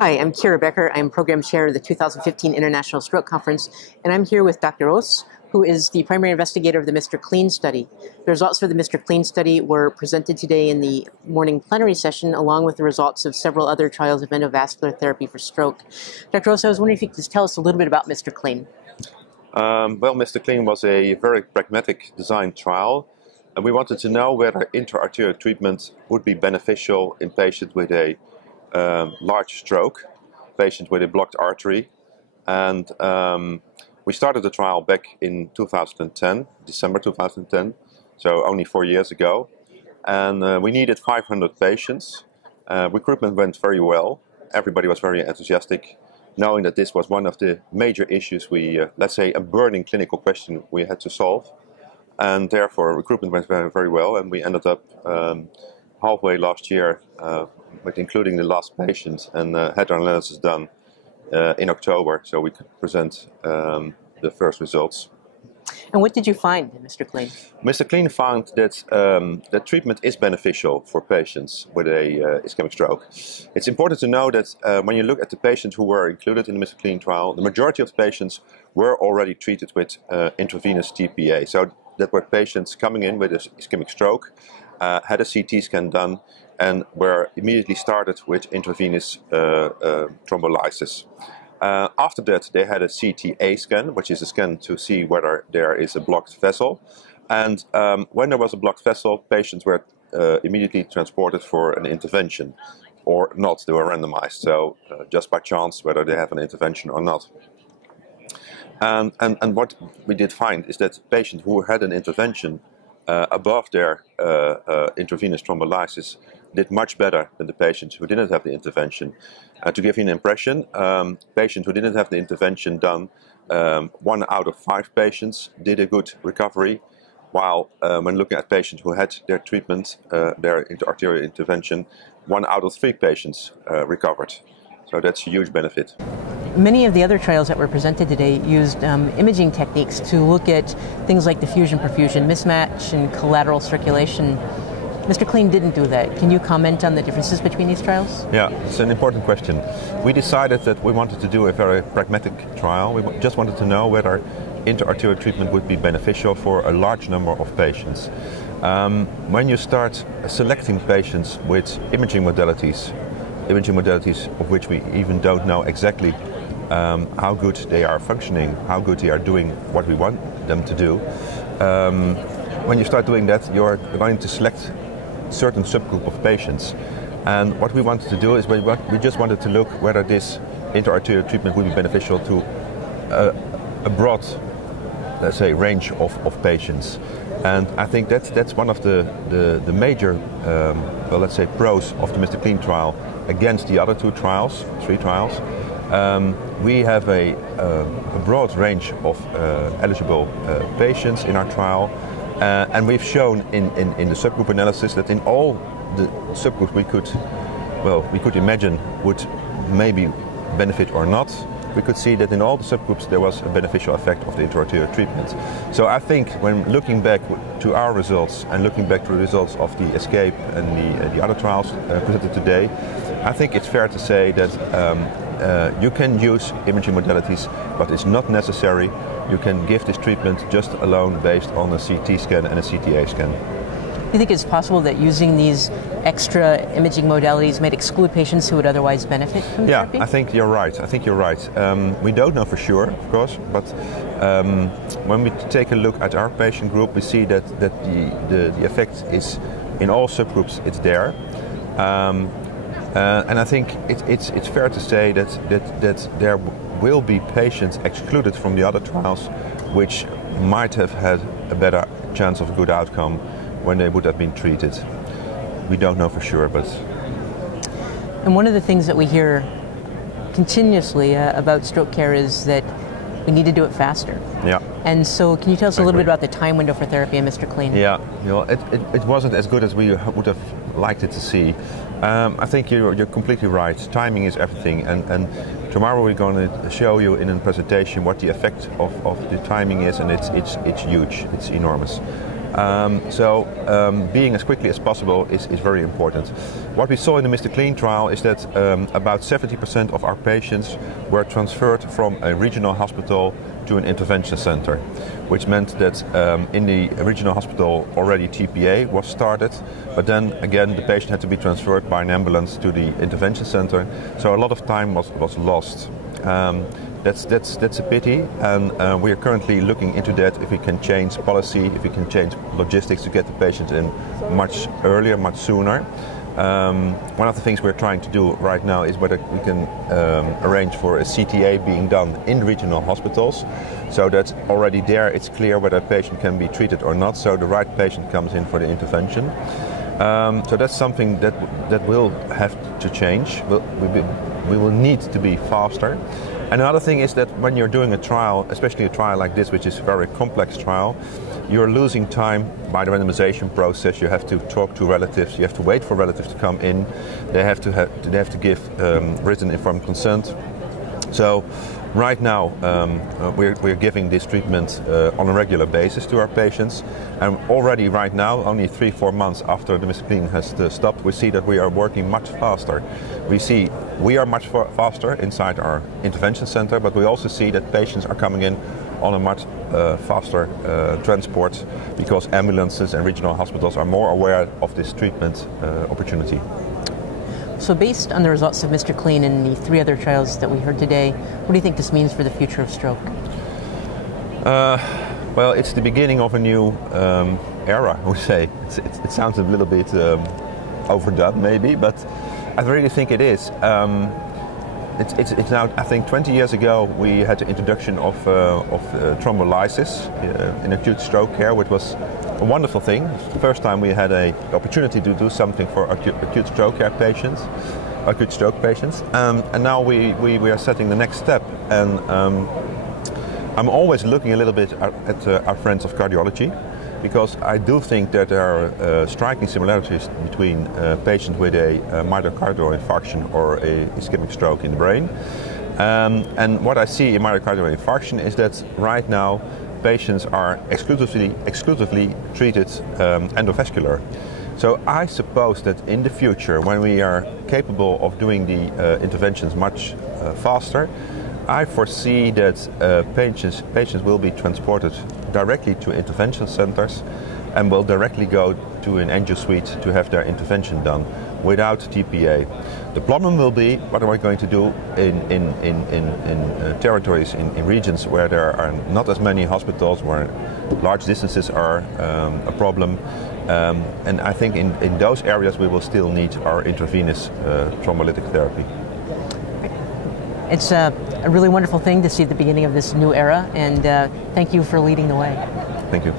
Hi, I'm Kyra Becker. I'm Program Chair of the 2015 International Stroke Conference, and I'm here with Dr. Roos, who is the primary investigator of the Mr. Clean study. The results for the Mr. Clean study were presented today in the morning plenary session, along with the results of several other trials of endovascular therapy for stroke. Dr. Roos, I was wondering if you could just tell us a little bit about Mr. Clean. Well, Mr. Clean was a very pragmatic design trial, and we wanted to know whether interarterial treatment would be beneficial in patients with a large stroke, patient with a blocked artery. And we started the trial back in 2010, December 2010, so only 4 years ago. And we needed 500 patients. Recruitment went very well. Everybody was very enthusiastic, knowing that this was one of the major issues let's say a burning clinical question we had to solve. And therefore recruitment went very, very well, and we ended up halfway last year with including the last patient, and had our analysis done in October, so we could present the first results. And what did you find in Mr. Clean? Mr. Clean found that that treatment is beneficial for patients with a ischemic stroke. It's important to know that when you look at the patients who were included in the Mr. Clean trial, the majority of patients were already treated with intravenous TPA. So that were patients coming in with an ischemic stroke, had a CT scan done, and were immediately started with intravenous thrombolysis. After that, they had a CTA scan, which is a scan to see whether there is a blocked vessel. And when there was a blocked vessel, patients were immediately transported for an intervention, or not. They were randomized, so just by chance whether they have an intervention or not. And what we did find is that patients who had an intervention above their intravenous thrombolysis did much better than the patients who didn't have the intervention. To give you an impression, patients who didn't have the intervention done, 1 out of 5 patients did a good recovery, while when looking at patients who had their treatment, their interarterial intervention, 1 out of 3 patients recovered. So that's a huge benefit. Many of the other trials that were presented today used imaging techniques to look at things like diffusion-perfusion mismatch and collateral circulation. Mr. Clean didn't do that. Can you comment on the differences between these trials? Yeah, it's an important question. We decided that we wanted to do a very pragmatic trial. We just wanted to know whether interarterial treatment would be beneficial for a large number of patients. When you start selecting patients with imaging modalities of which we even don't know exactly how good they are functioning, how good they are doing what we want them to do. When you start doing that, you're going to select certain subgroup of patients. And what we wanted to do is we just wanted to look whether this interarterial treatment would be beneficial to a broad, let's say, range of patients. And I think that's one of the major, well, let's say, pros of the Mr. Clean trial against the other 3 trials. We have a broad range of eligible patients in our trial, and we've shown in the subgroup analysis that in all the subgroups we could imagine would maybe benefit or not. We could see that in all the subgroups there was a beneficial effect of the interarterial treatment. So I think when looking back to our results and looking back to the results of the ESCAPE and the other trials presented today, I think it's fair to say that you can use imaging modalities, but it's not necessary. You can give this treatment just alone based on a CT scan and a CTA scan. Do you think it's possible that using these extra imaging modalities might exclude patients who would otherwise benefit from therapy? Yeah, I think you're right. We don't know for sure, of course, but when we take a look at our patient group, we see that the effect is in all subgroups. It's there. And I think it's fair to say that there will be patients excluded from the other trials which might have had a better chance of a good outcome when they would have been treated. We don't know for sure, but... And one of the things that we hear continuously about stroke care is that we need to do it faster. Yeah. And so can you tell us a little bit about the time window for therapy in Mr. Clean? Yeah, it wasn't as good as we would have liked it to see. I think you're completely right. Timing is everything, and tomorrow we're going to show you in a presentation what the effect of the timing is, and it's huge, it's enormous. Being as quickly as possible is very important. What we saw in the Mr. Clean trial is that about 70% of our patients were transferred from a regional hospital to an intervention center, which meant that in the regional hospital already TPA was started, but then again the patient had to be transferred by an ambulance to the intervention center, so a lot of time was lost. That's a pity, and we are currently looking into that, if we can change policy, if we can change logistics to get the patient in much earlier, much sooner. One of the things we're trying to do right now is whether we can arrange for a CTA being done in regional hospitals, so that already there it's clear whether a patient can be treated or not, so the right patient comes in for the intervention. So that's something that will have to change. We will need to be faster. And another thing is that when you're doing a trial, especially a trial like this, which is a very complex trial, you're losing time by the randomization process. You have to talk to relatives. You have to wait for relatives to come in. They have to give written informed consent. So right now we're giving this treatment on a regular basis to our patients, and already right now, only 3-4 months after the Mr. Clean has stopped, we see that we are working much faster. We are much faster inside our intervention center, but we also see that patients are coming in on a much faster transport, because ambulances and regional hospitals are more aware of this treatment opportunity. So based on the results of Mr. Clean and the 3 other trials that we heard today, what do you think this means for the future of stroke? Well, it's the beginning of a new era, I would say. It sounds a little bit overdone maybe, but I really think it is. It's now, I think 20 years ago we had the introduction of thrombolysis in acute stroke care, which was a wonderful thing. It's the first time we had an opportunity to do something for acute stroke care patients, acute stroke patients, and now we are setting the next step. And I'm always looking a little bit at our friends of cardiology, because I do think that there are striking similarities between a patient with a myocardial infarction or a ischemic stroke in the brain. And what I see in myocardial infarction is that right now patients are exclusively treated endovascular. So I suppose that in the future, when we are capable of doing the interventions much faster, I foresee that patients will be transported directly to intervention centers and will directly go to an angio suite to have their intervention done without TPA. The problem will be, what are we going to do in territories, in regions where there are not as many hospitals, where large distances are a problem. And I think in those areas we will still need our intravenous thrombolytic therapy. It's a really wonderful thing to see the beginning of this new era, and thank you for leading the way. Thank you.